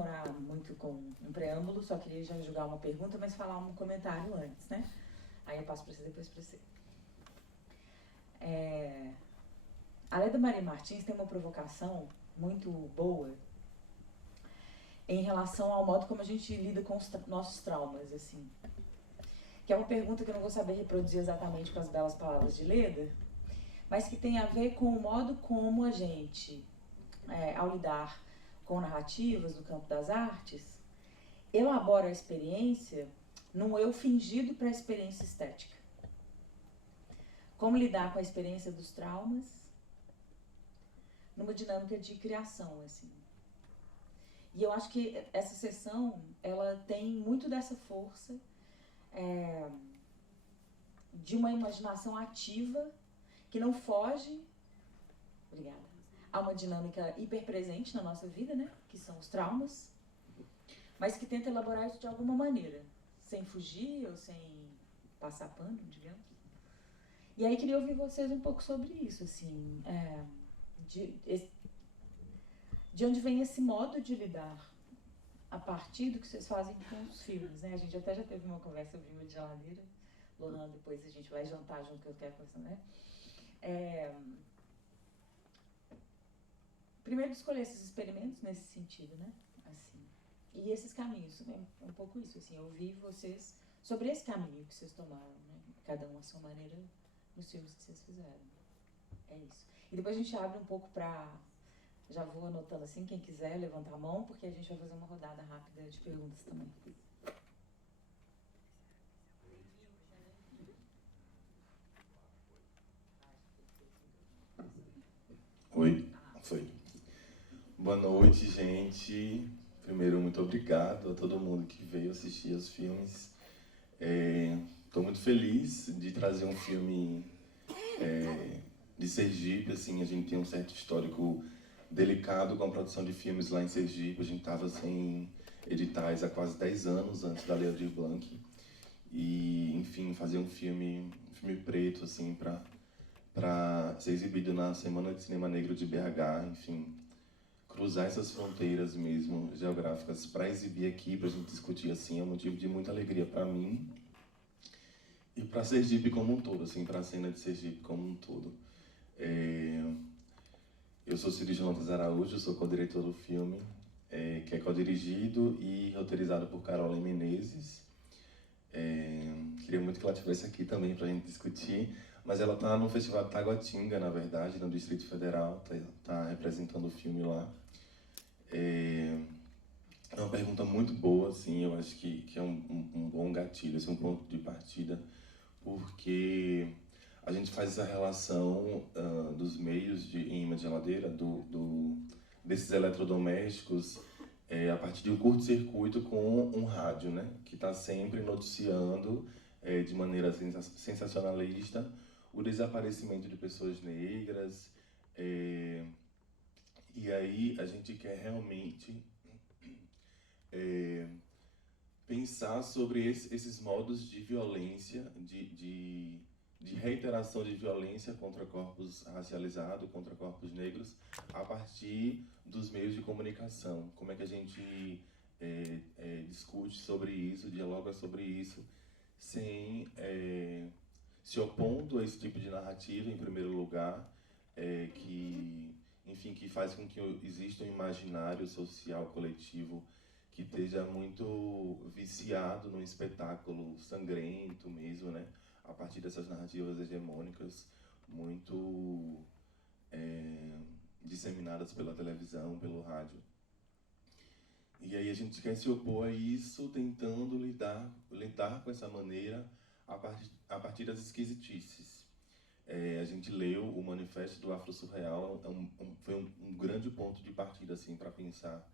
demorar muito com um preâmbulo, só queria já jogar uma pergunta, mas falar um comentário antes, né? Aí eu passo para você, depois para você. A Leda Maria Martins tem uma provocação muito boa em relação ao modo como a gente lida com os nossos traumas, assim. Que é uma pergunta que eu não vou saber reproduzir exatamente com as belas palavras de Leda, mas que tem a ver com o modo como a gente, ao lidar com narrativas no campo das artes, elabora a experiência num eu fingido para a experiência estética. Como lidar com a experiência dos traumas numa dinâmica de criação, assim. E eu acho que essa sessão, ela tem muito dessa força de uma imaginação ativa que não foge, obrigada, a uma dinâmica hiperpresente na nossa vida, né? Que são os traumas, mas que tenta elaborar isso de alguma maneira, sem fugir ou sem passar pano, digamos. E aí queria ouvir vocês um pouco sobre isso, assim, de onde vem esse modo de lidar a partir do que vocês fazem com os filmes, né? A gente até já teve uma conversa sobre Imã de Geladeira. Lohan, depois a gente vai jantar junto, que eu quero conversar, né? Primeiro escolher esses experimentos nesse sentido, né? Assim, e esses caminhos, né? É um pouco isso, assim, eu ouvi vocês sobre esse caminho que vocês tomaram, né? Cada um à sua maneira nos filmes que vocês fizeram. É isso. E depois a gente abre um pouco para... Já vou anotando assim, quem quiser levantar a mão, porque a gente vai fazer uma rodada rápida de perguntas também. Oi, foi. Boa noite, gente. Primeiro, muito obrigado a todo mundo que veio assistir os filmes. Estou muito feliz de trazer um filme de Sergipe. Assim, a gente tem um certo histórico delicado com a produção de filmes lá em Sergipe. A gente estava sem editais há quase 10 anos antes da Lei Aldir Blanc. E, enfim, fazer um filme preto, assim, para ser exibido na Semana de Cinema Negro de BH, enfim, cruzar essas fronteiras mesmo geográficas para exibir aqui, para a gente discutir, assim, é um motivo de muita alegria para mim e para Sergipe como um todo, assim, para a cena de Sergipe como um todo. Eu sou Ciro Jonas Araújo, sou co-diretor do filme, que é co-dirigido e roteirizado por Carola Menezes. Queria muito que ela estivesse aqui também para a gente discutir, mas ela está no Festival de Taguatinga, na verdade, no Distrito Federal, tá representando o filme lá. É uma pergunta muito boa, assim, eu acho que é um bom gatilho, assim, um ponto de partida, porque a gente faz essa relação dos meios de imã de geladeira, desses eletrodomésticos, a partir de um curto-circuito com um rádio, né, que está sempre noticiando de maneira sensacionalista o desaparecimento de pessoas negras. E aí a gente quer realmente pensar sobre esses modos de violência, de reiteração de violência contra corpos racializados, contra corpos negros, a partir dos meios de comunicação. Como é que a gente discute sobre isso, dialoga sobre isso, sem se opondo a esse tipo de narrativa, em primeiro lugar, que faz com que exista um imaginário social coletivo que esteja muito viciado num espetáculo sangrento mesmo, né? A partir dessas narrativas hegemônicas muito disseminadas pela televisão, pelo rádio. E aí a gente quer se opor a isso, tentando lidar com essa maneira a partir das esquisitices. A gente leu o Manifesto do Afro Surreal, foi um grande ponto de partida assim, para pensar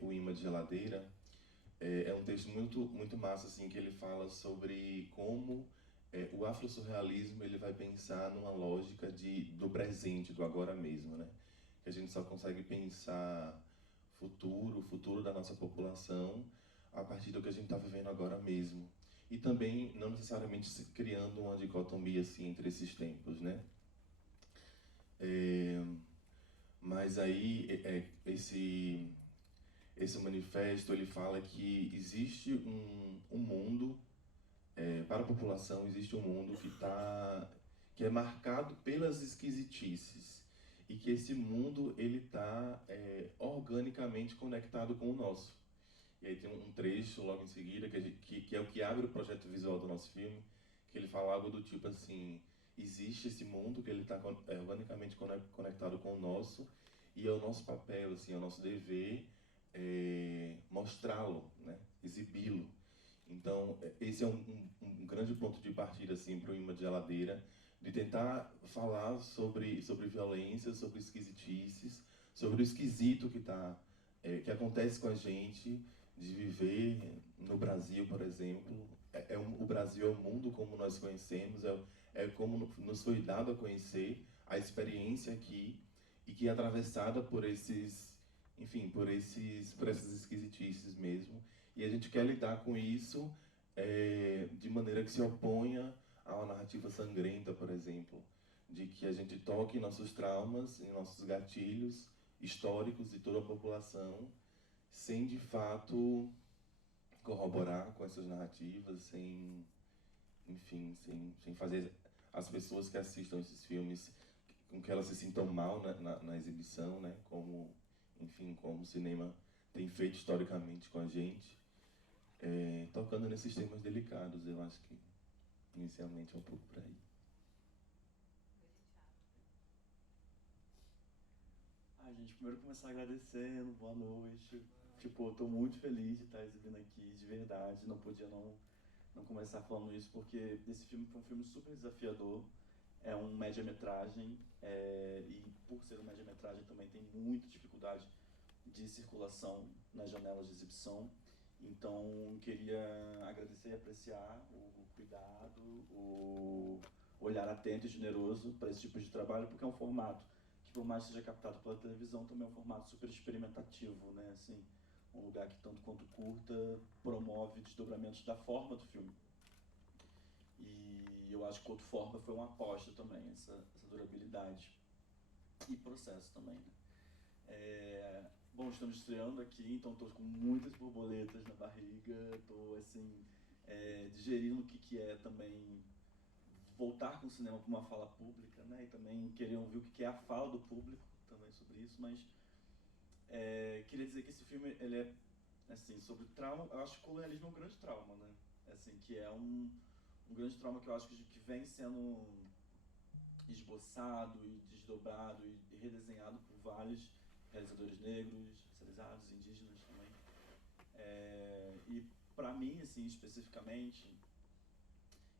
o Imã de Geladeira. É um texto muito massa, assim, que ele fala sobre como o afro-surrealismo ele vai pensar numa lógica do presente, do agora mesmo, né? Que a gente só consegue pensar o futuro da nossa população, a partir do que a gente está vivendo agora mesmo. E também, não necessariamente criando uma dicotomia assim, entre esses tempos, né? Mas aí, esse manifesto, ele fala que existe um mundo, para a população, existe um mundo que é marcado pelas esquisitices, e que esse mundo ele está organicamente conectado com o nosso. E aí tem um trecho logo em seguida, que é o que abre o projeto visual do nosso filme, que ele fala algo do tipo assim: existe esse mundo que ele está organicamente conectado com o nosso, e é o nosso papel, assim, é o nosso dever mostrá-lo, né? Exibi-lo. Então, esse é um grande ponto de partida assim, para o Imã de Geladeira, de tentar falar sobre violência, sobre esquisitices, sobre o esquisito que acontece com a gente, de viver no Brasil, por exemplo. O Brasil é o mundo como nós conhecemos, é como nos foi dado a conhecer a experiência aqui, e que é atravessada por enfim, por essas esquisitices mesmo. E a gente quer lidar com isso de maneira que se oponha a uma narrativa sangrenta, por exemplo, de que a gente toque em nossos traumas, em nossos gatilhos históricos de toda a população, sem de fato corroborar com essas narrativas, enfim, sem fazer as pessoas que assistam esses filmes com que elas se sintam mal na exibição, né? Enfim, como o cinema tem feito historicamente com a gente, tocando nesses temas delicados. Eu acho que inicialmente é um pouco por aí. Gente, primeiro começar agradecendo, boa noite. Tipo, eu tô muito feliz de estar exibindo aqui, de verdade. Não podia não começar falando isso, porque esse filme foi um filme super desafiador. É um média-metragem, e por ser um média-metragem também tem muita dificuldade de circulação nas janelas de exibição. Então, queria agradecer e apreciar o cuidado, o olhar atento e generoso para esse tipo de trabalho, porque é um formato que, por mais que seja captado pela televisão, também é um formato super experimentativo, né? Assim, um lugar que, tanto quanto curta, promove desdobramentos da forma do filme. E eu acho que o Outro Forma foi uma aposta também, essa durabilidade e processo também, né? Bom, estamos estreando aqui, então estou com muitas borboletas na barriga, estou assim, digerindo o que é também voltar com o cinema para uma fala pública, né? E também querer ouvir o que é a fala do público também sobre isso, mas queria dizer que esse filme, ele é, assim, sobre trauma. Eu acho que o colonialismo é um grande trauma, né? Assim, que é um grande trauma que eu acho que vem sendo esboçado e desdobrado e redesenhado por vários realizadores negros, especializados, indígenas também. E para mim, assim, especificamente,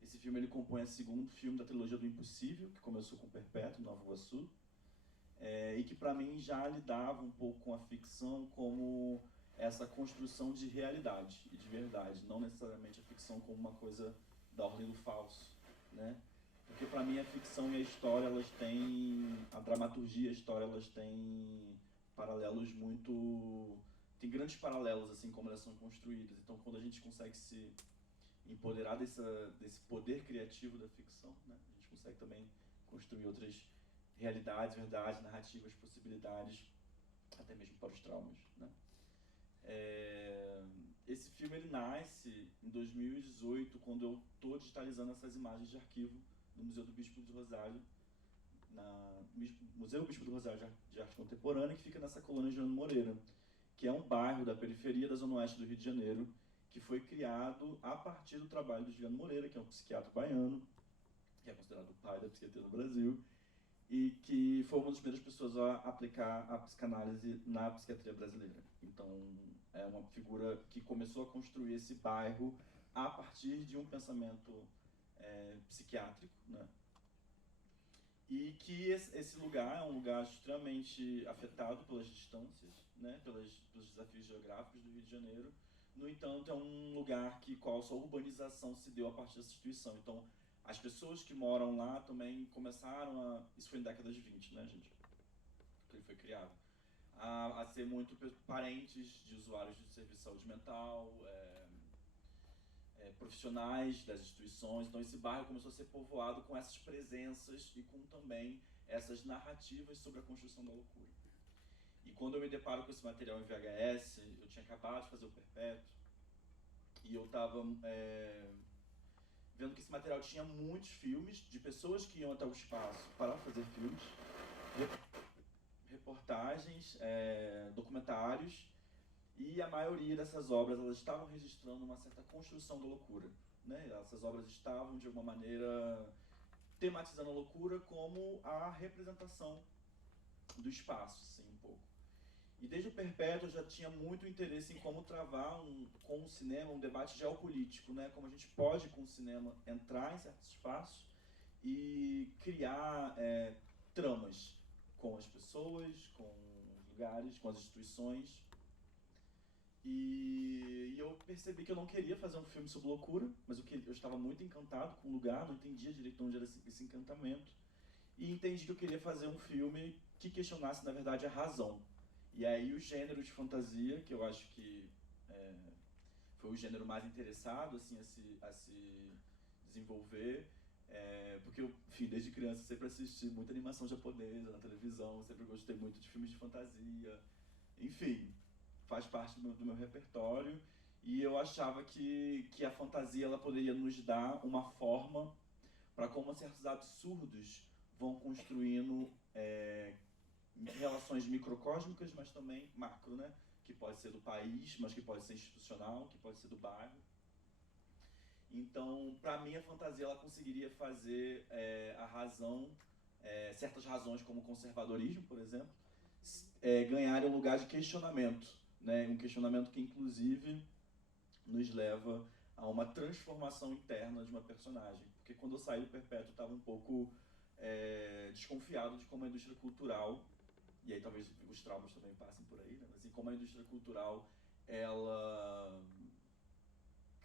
esse filme ele compõe o segundo filme da trilogia do Impossível, que começou com Perpétuo, Nova Iguaçu, e que para mim já lidava um pouco com a ficção como essa construção de realidade e de verdade, não necessariamente a ficção como uma coisa da ordem do falso, né? Porque para mim a ficção e a história, elas têm, a dramaturgia e a história, elas têm paralelos tem grandes paralelos assim como elas são construídas. Então quando a gente consegue se empoderar desse poder criativo da ficção, né, a gente consegue também construir outras realidades, verdades, narrativas, possibilidades, até mesmo para os traumas, né? Esse filme ele nasce em 2018, quando eu estou digitalizando essas imagens de arquivo no Museu do Bispo do Rosário, Museu Bispo do Rosário de Arte Contemporânea, que fica nessa colônia Joano Moreira, que é um bairro da periferia da Zona Oeste do Rio de Janeiro, que foi criado a partir do trabalho do Juliano Moreira, que é um psiquiatra baiano, que é considerado o pai da psiquiatria no Brasil, e que foi uma das primeiras pessoas a aplicar a psicanálise na psiquiatria brasileira. Então, é uma figura que começou a construir esse bairro a partir de um pensamento psiquiátrico, né? E que esse lugar é um lugar extremamente afetado pelas distâncias, né? Pelos desafios geográficos do Rio de Janeiro. No entanto, é um lugar qual sua urbanização se deu a partir dessa instituição. Então, as pessoas que moram lá também começaram isso foi em década de 20, né, gente? Que ele foi criado. A ser muito parentes de usuários de serviço de saúde mental, profissionais das instituições. Então, esse bairro começou a ser povoado com essas presenças e com também essas narrativas sobre a construção da loucura. E quando eu me deparo com esse material em VHS, eu tinha acabado de fazer o Perpétuo, e eu estava vendo que esse material tinha muitos filmes, de pessoas que iam até o espaço para fazer filmes, reportagens, documentários, e a maioria dessas obras elas estavam registrando uma certa construção da loucura, né? Essas obras estavam, de alguma maneira, tematizando a loucura como a representação do espaço, assim, um pouco. E desde o Perpétuo eu já tinha muito interesse em como travar com o cinema um debate geopolítico, né? Como a gente pode, com o cinema, entrar em certos espaços e criar tramas com as pessoas, com os lugares, com as instituições. E eu percebi que eu não queria fazer um filme sobre loucura, mas eu estava muito encantado com o lugar, não entendia direito onde era esse encantamento. E entendi que eu queria fazer um filme que questionasse, na verdade, a razão. E aí o gênero de fantasia, que eu acho que foi o gênero mais interessado assim, a se desenvolver, porque eu, enfim, desde criança sempre assisti muita animação japonesa na televisão, sempre gostei muito de filmes de fantasia, enfim, faz parte do meu repertório, e eu achava que a fantasia ela poderia nos dar uma forma para como certos absurdos vão construindo relações microcósmicas, mas também macro, né? Que pode ser do país, mas que pode ser institucional, que pode ser do bairro. Então, para mim, a fantasia ela conseguiria fazer a razão, certas razões como o conservadorismo, por exemplo, ganharem um lugar de questionamento, né? Um questionamento que, inclusive, nos leva a uma transformação interna de uma personagem. Porque quando eu saí do Perpétuo, eu estava um pouco desconfiado de como a indústria cultural, e aí talvez os traumas também passem por aí, né? Mas assim, como a indústria cultural ela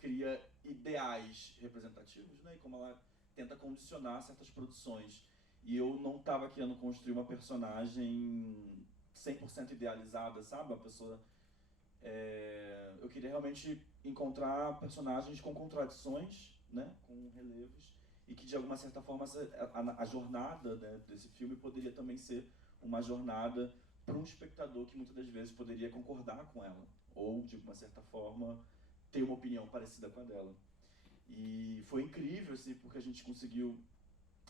cria ideais representativos, né? E como ela tenta condicionar certas produções. E eu não estava querendo construir uma personagem 100% idealizada, sabe? Uma pessoa... eu queria realmente encontrar personagens com contradições, né? Com relevos, e que de alguma certa forma a jornada, né, desse filme poderia também ser uma jornada para um espectador que muitas das vezes poderia concordar com ela, ou de uma certa forma ter uma opinião parecida com a dela. E foi incrível, assim, porque a gente conseguiu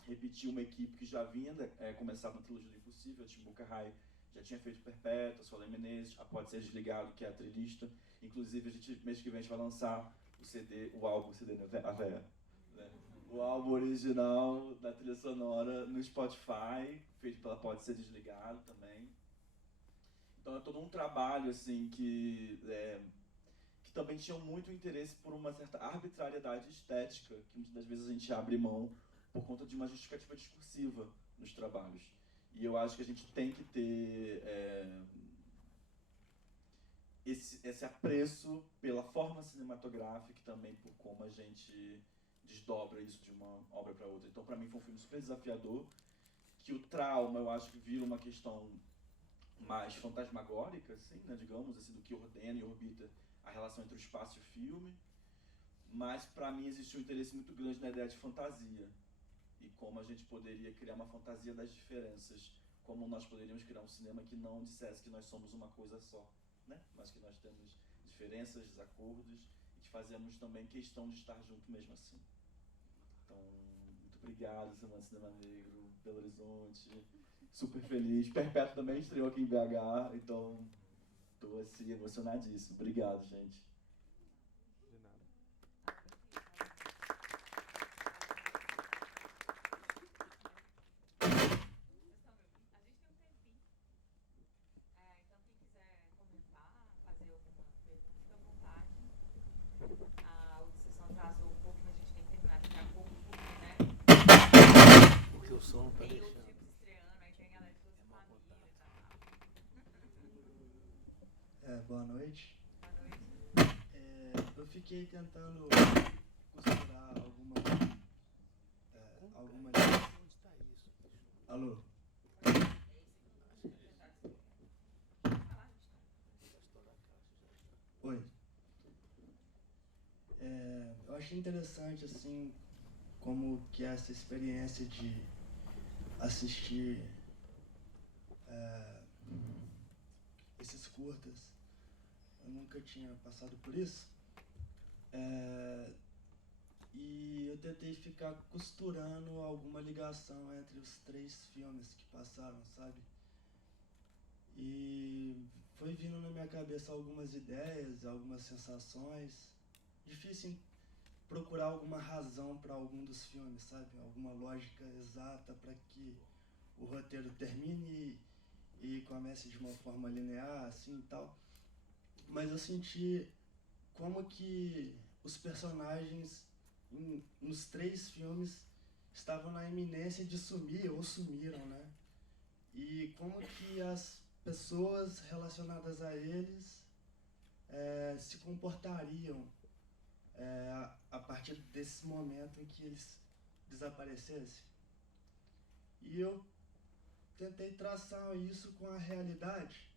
repetir uma equipe que já vinha começado na trilogia do Impossível. A Timbuca Rai já tinha feito Perpétua, a Solé Menezes, a Pode Ser Desligado, que é a trilhista. Inclusive, a gente, mês que vem, a gente vai lançar o álbum, a Vera, né? O álbum original da trilha sonora no Spotify, feito pela Pode Ser Desligado também. Então é todo um trabalho, assim, que também tinham muito interesse por uma certa arbitrariedade estética, que muitas das vezes a gente abre mão por conta de uma justificativa discursiva nos trabalhos. E eu acho que a gente tem que ter esse apreço pela forma cinematográfica e também por como a gente desdobra isso de uma obra para outra. Então, para mim, foi um filme super desafiador, que o trauma, eu acho que vira uma questão mais fantasmagórica, assim, né, digamos, assim, do que ordena e orbita a relação entre o espaço e o filme, mas para mim existe um interesse muito grande na ideia de fantasia e como a gente poderia criar uma fantasia das diferenças, como nós poderíamos criar um cinema que não dissesse que nós somos uma coisa só, né? Mas que nós temos diferenças, desacordos e que fazemos também questão de estar junto mesmo assim. Então, muito obrigado, Semana de Cinema Negro, Belo Horizonte, super feliz. Perpétuo também estreou aqui em BH, então estou assim, emocionadíssimo. Obrigado, gente. De nada. Porque o som tá deixando. Boa noite. Eu fiquei tentando costurar algumas... Onde tá isso? Alô? Oi. Eu achei interessante, assim, como que essa experiência de assistir curtas. Eu nunca tinha passado por isso. E eu tentei ficar costurando alguma ligação entre os 3 filmes que passaram, sabe? E foi vindo na minha cabeça algumas ideias, algumas sensações. Difícil procurar alguma razão para algum dos filmes, sabe? Alguma lógica exata para que o roteiro termine e comece de uma forma linear, assim e tal. Mas eu senti como que os personagens nos 3 filmes estavam na iminência de sumir ou sumiram, né? E como que as pessoas relacionadas a eles se comportariam a partir desse momento em que eles desaparecessem. E eu tentei traçar isso com a realidade,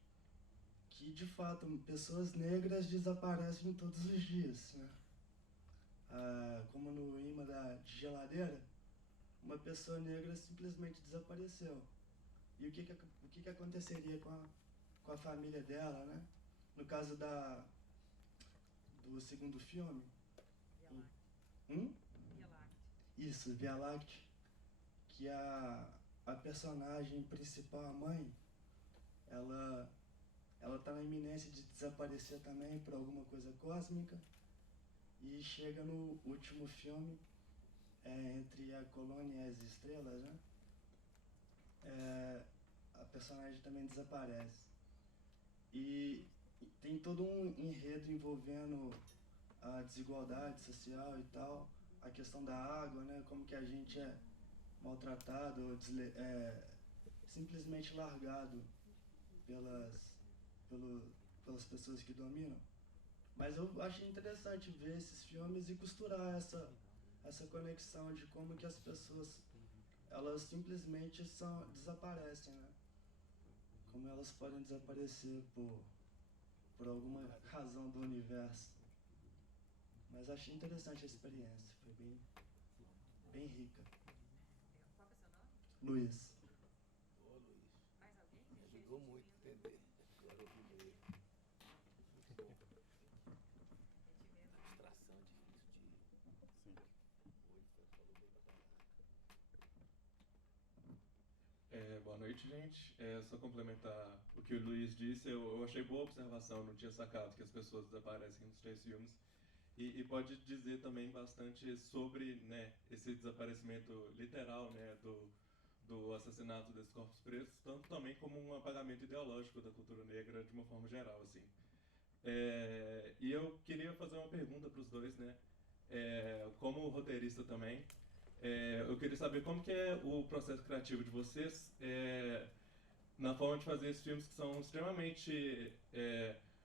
que de fato pessoas negras desaparecem todos os dias, né? Como no imã de geladeira, uma pessoa negra simplesmente desapareceu. E o que aconteceria com a família dela, né? No caso do segundo filme. Via Láctea. Isso, Via Láctea. Que a personagem principal, a mãe, ela tá na iminência de desaparecer também por alguma coisa cósmica. E chega no último filme, entre a colônia e as estrelas, né? A personagem também desaparece. E tem todo um enredo envolvendo a desigualdade social e tal, a questão da água, né? Como que a gente é maltratado, simplesmente largado pelas pessoas que dominam. Mas eu achei interessante ver esses filmes e costurar essa conexão de como que as pessoas, elas simplesmente desaparecem, né? Como elas podem desaparecer por alguma razão do universo. Mas achei interessante a experiência, foi bem rica. Qual que é seu nome? Luiz. Ô, Luiz, Mais alguém? me ajudou muito a entender. Agora eu vi meio. Abstração difícil de. Sim. Oi, você falou bem pra caralho. Boa noite, gente. Só complementar o que o Luiz disse, eu achei boa observação, não tinha sacado que as pessoas desaparecem nos 3 filmes. E pode dizer também bastante sobre, né, esse desaparecimento literal, né, do assassinato desses corpos pretos, tanto também como um apagamento ideológico da cultura negra de uma forma geral, assim. E eu queria fazer uma pergunta para os dois, né, como roteirista também. Eu queria saber como que é o processo criativo de vocês na forma de fazer esses filmes que são extremamente,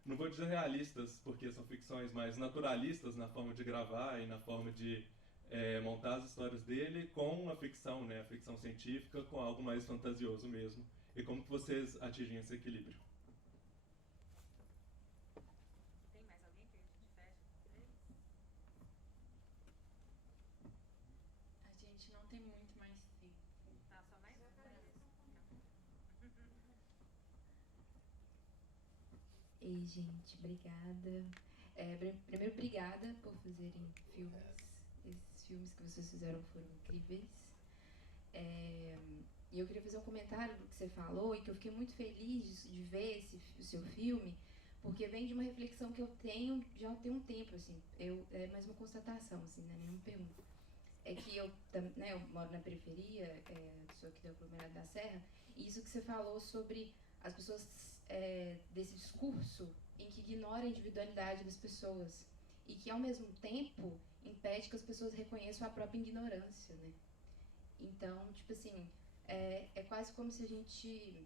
não vou dizer realistas, porque são ficções, mas naturalistas na forma de gravar e na forma de montar as histórias dele com a ficção, né, a ficção científica, com algo mais fantasioso mesmo. E como que vocês atingem esse equilíbrio? Tem mais alguém que a gente fecha com 3? A gente não tem muito mais tempo. Tá, só mais um para ver. Ei, gente, obrigada. Primeiro, obrigada por fazerem filmes. Esses filmes que vocês fizeram foram incríveis. E eu queria fazer um comentário do que você falou e que eu fiquei muito feliz de ver o seu filme, porque vem de uma reflexão que eu tenho já tem um tempo, assim. É mais uma constatação, assim, não é nenhuma pergunta. É que eu moro na periferia, sou aqui do aglomerado da Serra, e isso que você falou sobre as pessoas desse discurso em que ignora a individualidade das pessoas e que, ao mesmo tempo, impede que as pessoas reconheçam a própria ignorância, né? Então, tipo assim, é quase como se a gente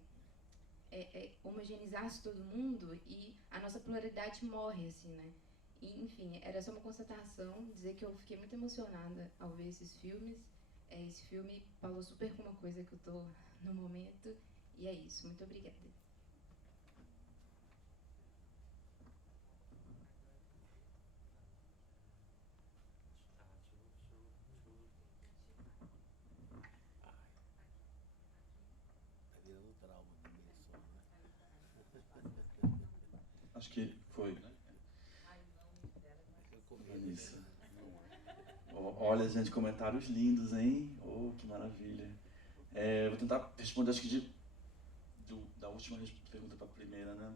homogeneizasse todo mundo e a nossa pluralidade morre, assim, né? E, enfim, era só uma constatação, dizer que eu fiquei muito emocionada ao ver esses filmes. Esse filme falou super com uma coisa que eu tô no momento, e é isso. Muito obrigada. Tá virando trauma também só, né? Acho que foi. Isso. Olha, gente, comentários lindos, hein? Oh, que maravilha. Vou tentar responder, acho que da última pergunta para a primeira, né?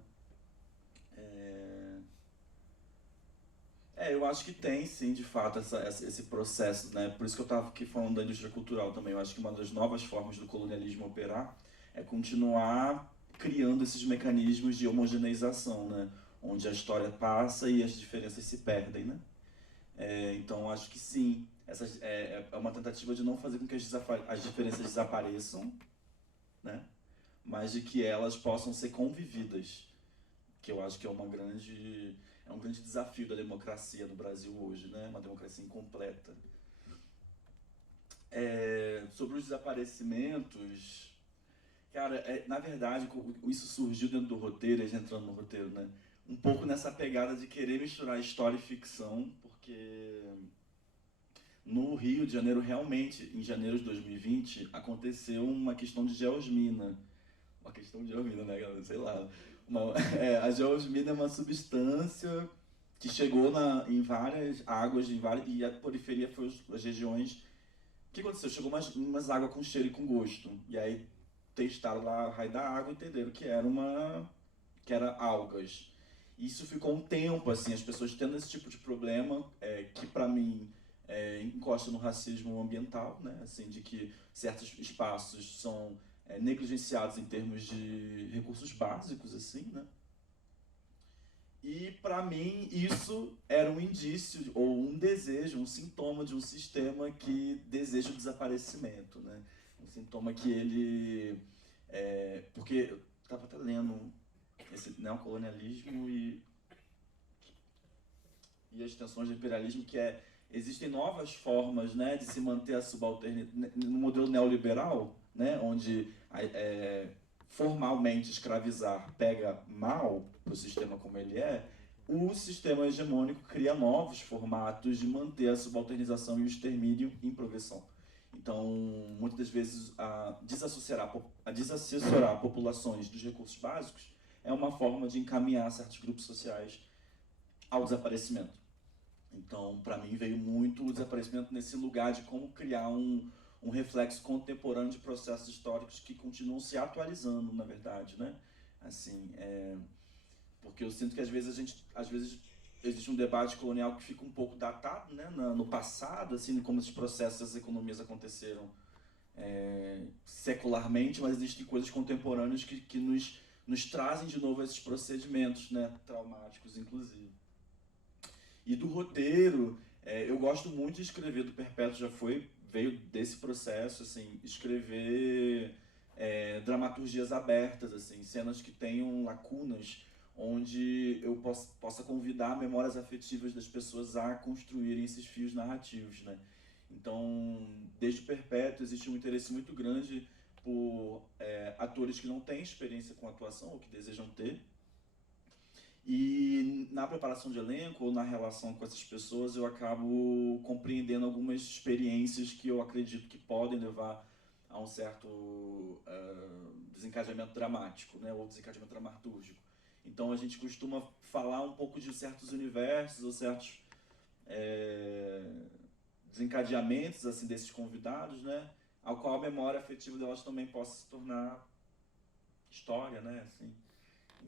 Eu acho que tem, sim, de fato, esse processo, né? Por isso que eu estava aqui falando da indústria cultural também. Eu acho que uma das novas formas do colonialismo operar é continuar criando esses mecanismos de homogeneização, né? Onde a história passa e as diferenças se perdem, né? Então, acho que sim, é uma tentativa de não fazer com que as diferenças desapareçam, né? Mas de que elas possam ser convividas, que eu acho que é um grande desafio da democracia no Brasil hoje, né? Uma democracia incompleta. Sobre os desaparecimentos, cara, na verdade, isso surgiu dentro do roteiro, a gente entrando no roteiro, né? Um pouco nessa pegada de querer misturar história e ficção, porque no Rio de Janeiro, realmente, em janeiro de 2020, aconteceu uma questão de geosmina. Uma questão de geosmina, né, galera? Sei lá. A geosmina é uma substância que chegou em várias águas, e a periferia foi as regiões. O que aconteceu? Chegou umas águas com cheiro e com gosto. E aí testaram lá o raio da água e entenderam que era algas. Isso ficou um tempo, assim, as pessoas tendo esse tipo de problema, que para mim encosta no racismo ambiental, né? Assim, de que certos espaços são negligenciados em termos de recursos básicos, assim, né? E para mim isso era um indício ou um desejo, um sintoma de um sistema que deseja o desaparecimento, né? Um sintoma que ele porque eu estava até lendo esse neocolonialismo e as tensões do imperialismo, que existem novas formas, né, de se manter a subalternidade no modelo neoliberal, né, onde formalmente escravizar pega mal para o sistema como ele o sistema hegemônico cria novos formatos de manter a subalternização e o extermínio em progressão. Então, muitas das vezes, desassessorar populações dos recursos básicos é uma forma de encaminhar certos grupos sociais ao desaparecimento. Então, para mim, veio muito o desaparecimento nesse lugar de como criar um reflexo contemporâneo de processos históricos que continuam se atualizando, na verdade, né? Assim, porque eu sinto que às vezes existe um debate colonial que fica um pouco datado, né, no passado, assim, como esses processos, essas economias aconteceram secularmente, mas existem coisas contemporâneas que nos trazem de novo esses procedimentos, né, traumáticos, inclusive. E do roteiro, eu gosto muito de escrever, do Perpétuo veio desse processo, assim, escrever dramaturgias abertas, assim, cenas que tenham lacunas, onde eu possa convidar memórias afetivas das pessoas a construírem esses fios narrativos, né? Então, desde o Perpétuo existe um interesse muito grande por atores que não têm experiência com atuação ou que desejam ter. E na preparação de elenco ou na relação com essas pessoas eu acabo compreendendo algumas experiências que eu acredito que podem levar a um certo desencadeamento dramático, né, ou desencadeamento dramatúrgico. Então a gente costuma falar um pouco de certos universos ou certos desencadeamentos assim, desses convidados, né, ao qual a memória afetiva delas também possa se tornar história, né, assim.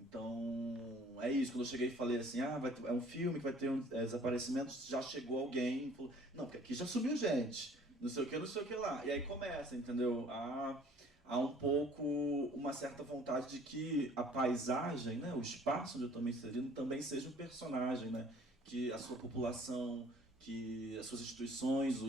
Então, é isso, quando eu cheguei e falei assim, é um filme que vai ter desaparecimentos, já chegou alguém e falou, não, porque aqui já sumiu gente, não sei o que lá. E aí começa, entendeu? Há um pouco uma certa vontade de que a paisagem, né, o espaço onde eu estou me inserindo, também seja um personagem, né? Que a sua população, que as suas instituições,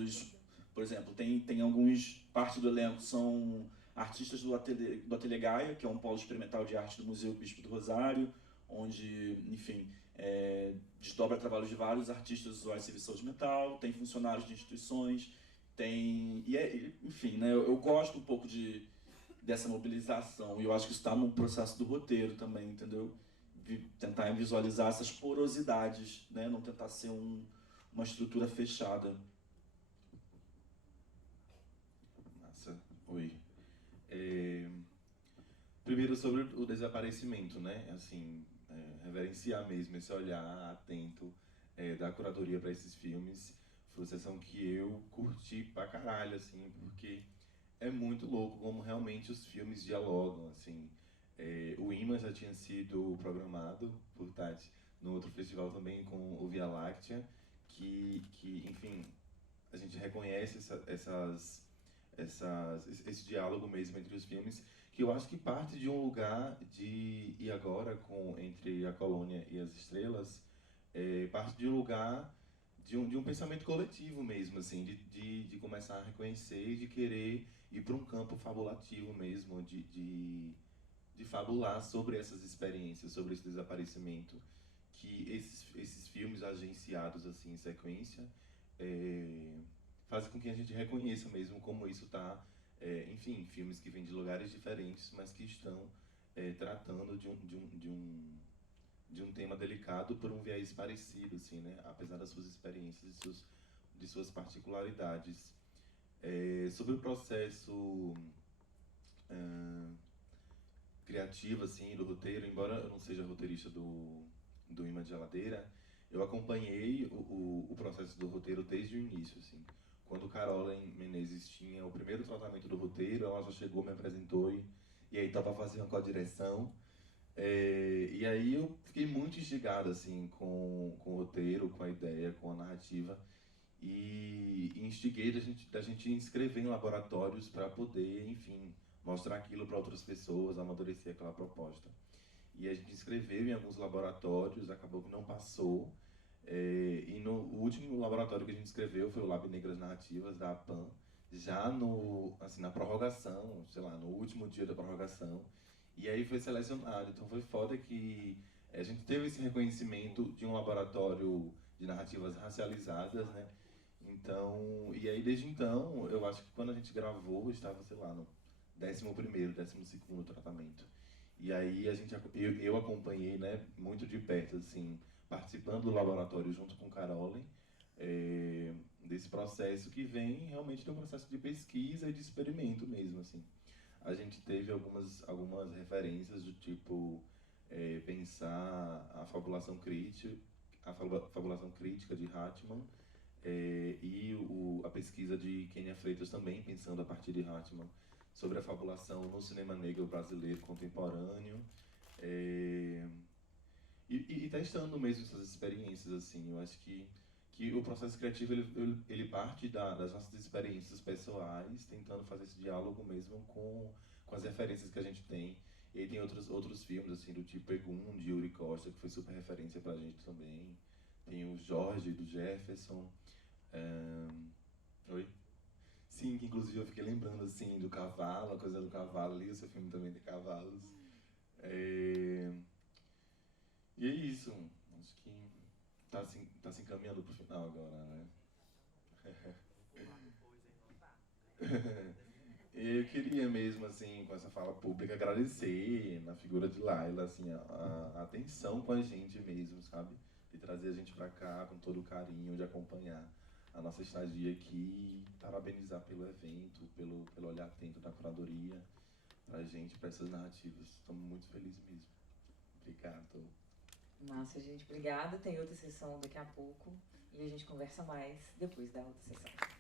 por exemplo, tem alguns, parte do elenco são artistas do Ateliê Gaia, que é um polo experimental de arte do Museu Bispo do Rosário, onde, enfim, desdobra trabalhos de vários artistas usuários de serviço de metal, tem funcionários de instituições, enfim, né, eu gosto um pouco dessa mobilização, e eu acho que isso está no processo do roteiro também, entendeu? Tentar visualizar essas porosidades, né, não tentar ser uma estrutura fechada. Massa. Oi. Primeiro sobre o desaparecimento, né? Assim, reverenciar mesmo esse olhar atento da curadoria para esses filmes. Foi uma sessão que eu curti pra caralho, assim, porque é muito louco como realmente os filmes dialogam, assim. O Imã já tinha sido programado por Tati no outro festival também com o Via Láctea, que enfim, a gente reconhece esse diálogo mesmo entre os filmes, que eu acho que parte de um lugar de e agora entre a Colônia e as Estrelas, parte de um lugar de um pensamento coletivo mesmo, assim, de começar a reconhecer e de querer ir para um campo fabulativo mesmo, de fabular sobre essas experiências, sobre esse desaparecimento, que esses filmes agenciados assim em sequência fazem com que a gente reconheça mesmo como isso está, enfim, filmes que vêm de lugares diferentes, mas que estão tratando de um tema delicado por um viés parecido, assim, né? Apesar das suas experiências e de suas particularidades. Sobre o processo criativo, assim, do roteiro, embora eu não seja roteirista do Imã de Geladeira, eu acompanhei o processo do roteiro desde o início, assim. Quando Caroline Menezes tinha o primeiro tratamento do roteiro, ela já chegou, me apresentou e aí topa fazer uma co-direção. E aí eu fiquei muito instigado, assim, com o roteiro, com a ideia, com a narrativa, e instiguei da gente inscrever em laboratórios para poder, enfim, mostrar aquilo para outras pessoas, amadurecer aquela proposta. E a gente inscreveu em alguns laboratórios, acabou que não passou, e no o último laboratório que a gente inscreveu foi o Lab Negras Narrativas, da APAN, já na prorrogação, sei lá, no último dia da prorrogação, e aí foi selecionado. Então foi foda que a gente teve esse reconhecimento de um laboratório de narrativas racializadas, né? Então, e aí desde então, eu acho que quando a gente gravou, estava, sei lá, no 11º, 12º tratamento. E aí eu acompanhei, né, muito de perto, assim, participando do laboratório junto com Caroline, desse processo que vem realmente de um processo de pesquisa e de experimento mesmo, assim. A gente teve algumas referências do tipo pensar a fabulação crítica de Hartmann, e a pesquisa de Kenia Freitas também, pensando a partir de Hartmann, sobre a fabulação no cinema negro brasileiro contemporâneo, e testando mesmo essas experiências, assim. Eu acho que o processo criativo ele parte das nossas experiências pessoais, tentando fazer esse diálogo mesmo com as referências que a gente tem. E aí tem outros filmes, assim, do tipo Egum, de Yuri Costa, que foi super referência pra gente também. Tem o Jorge, do Jefferson. Oi? Sim, que inclusive eu fiquei lembrando, assim, do cavalo, a coisa do cavalo ali, o seu filme também tem cavalos. E é isso, acho que tá se encaminhando pro final agora, né? Eu queria mesmo, assim, com essa fala pública, agradecer na figura de Laila, assim, a atenção com a gente mesmo, sabe? De trazer a gente pra cá com todo o carinho, de acompanhar a nossa estadia aqui, parabenizar pelo evento, pelo olhar atento da curadoria pra gente, pra essas narrativas. Estamos muito felizes mesmo. Obrigado. Massa, gente. Obrigada. Tem outra sessão daqui a pouco e a gente conversa mais depois da outra sessão.